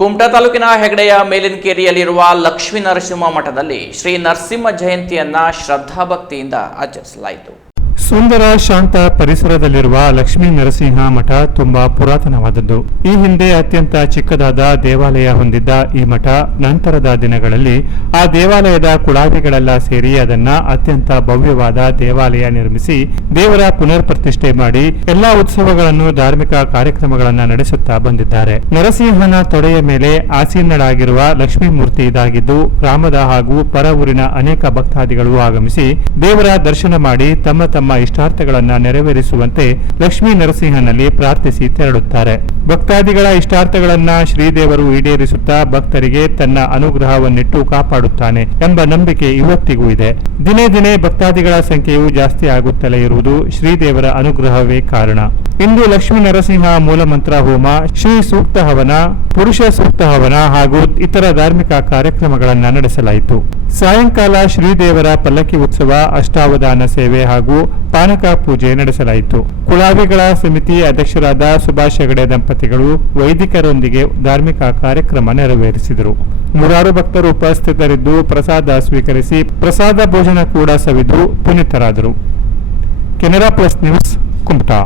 ಕುಮಟಾ ತಾಲೂಕಿನ ಹೆಗಡೆಯ ಮೇಲಿನಕೇರಿಯಲ್ಲಿರುವ ಲಕ್ಷ್ಮೀ ನರಸಿಂಹ ಮಠದಲ್ಲಿ ಶ್ರೀ ನರಸಿಂಹ ಜಯಂತಿಯನ್ನ ಶ್ರದ್ಧಾಭಕ್ತಿಯಿಂದ ಆಚರಿಸಲಾಯಿತು. ಸುಂದರ ಶಾಂತ ಪರಿಸರದಲ್ಲಿರುವ ಲಕ್ಷ್ಮೀ ನರಸಿಂಹ ಮಠ ತುಂಬಾ ಪುರಾತನವಾದದ್ದು. ಈ ಹಿಂದೆ ಅತ್ಯಂತ ಚಿಕ್ಕದಾದ ದೇವಾಲಯ ಹೊಂದಿದ್ದ ಈ ಮಠ ನಂತರದ ದಿನಗಳಲ್ಲಿ ಆ ದೇವಾಲಯದ ಕುಳಾವಿಗಳೆಲ್ಲ ಸೇರಿ ಅದನ್ನ ಅತ್ಯಂತ ಭವ್ಯವಾದ ದೇವಾಲಯ ನಿರ್ಮಿಸಿ ದೇವರ ಪುನರ್ ಪ್ರತಿಷ್ಠೆ ಮಾಡಿ ಎಲ್ಲಾ ಉತ್ಸವಗಳನ್ನು ಧಾರ್ಮಿಕ ಕಾರ್ಯಕ್ರಮಗಳನ್ನು ನಡೆಸುತ್ತಾ ಬಂದಿದ್ದಾರೆ. ನರಸಿಂಹನ ತೊಡೆಯ ಮೇಲೆ ಆಸೀನಳಾಗಿರುವ ಲಕ್ಷ್ಮೀ ಮೂರ್ತಿ ಇದಾಗಿದ್ದು ಗ್ರಾಮದ ಹಾಗೂ ಪರ ಊರಿನ ಅನೇಕ ಭಕ್ತಾದಿಗಳು ಆಗಮಿಸಿ ದೇವರ ದರ್ಶನ ಮಾಡಿ ತಮ್ಮ ಇಷ್ಟಾರ್ಥಗಳನ್ನ ನೆರವೇರಿಸುವಂತೆ ಲಕ್ಷ್ಮೀ ನರಸಿಂಹನಲ್ಲಿ ಪ್ರಾರ್ಥಿಸಿ ತೆರಳುತ್ತಾರೆ. ಭಕ್ತಾದಿಗಳ ಇಷ್ಟಾರ್ಥಗಳನ್ನ ಶ್ರೀದೇವರು ಈಡೇರಿಸುತ್ತಾ ಭಕ್ತರಿಗೆ ತನ್ನ ಅನುಗ್ರಹವನ್ನಿಟ್ಟು ಕಾಪಾಡುತ್ತಾನೆ ಎಂಬ ನಂಬಿಕೆ ಇವತ್ತಿಗೂ ಇದೆ. ದಿನೇ ದಿನೇ ಭಕ್ತಾದಿಗಳ ಸಂಖ್ಯೆಯು ಜಾಸ್ತಿ ಆಗುತ್ತಲೇ ಇರುವುದು ಶ್ರೀದೇವರ ಅನುಗ್ರಹವೇ ಕಾರಣ. ಇಂದು ಲಕ್ಷ್ಮೀ ನರಸಿಂಹ ಮೂಲಮಂತ್ರ ಹೋಮ, ಶ್ರೀ ಸೂಕ್ತ ಹವನ, ಪುರುಷ ಸೂಕ್ತ ಹವನ ಹಾಗೂ ಇತರ ಧಾರ್ಮಿಕ ಕಾರ್ಯಕ್ರಮಗಳನ್ನು ನಡೆಸಲಾಯಿತು. ಸಾಯಂಕಾಲ ಶ್ರೀದೇವರ ಪಲ್ಲಕ್ಕಿ ಉತ್ಸವ, ಅಷ್ಟಾವಧಾನ ಸೇವೆ ಹಾಗೂ ಪಾನಕ ಪೂಜೆ ನಡೆಸಲಾಯಿತು. ಕುಳಾವಿಗಳ ಸಮಿತಿ ಅಧ್ಯಕ್ಷರಾದ ಸುಭಾಷ್ ಹೆಗಡೆ ದಂಪತಿಗಳು ವೈದಿಕರೊಂದಿಗೆ ಧಾರ್ಮಿಕ ಕಾರ್ಯಕ್ರಮ ನೆರವೇರಿಸಿದರು. ನೂರಾರು ಭಕ್ತರು ಉಪಸ್ಥಿತರಿದ್ದು ಪ್ರಸಾದ ಸ್ವೀಕರಿಸಿ ಪ್ರಸಾದ ಭೋಜನ ಕೂಡ ಸವಿದು ಪುನೀತರಾದರು. Canara plus news, Kumta.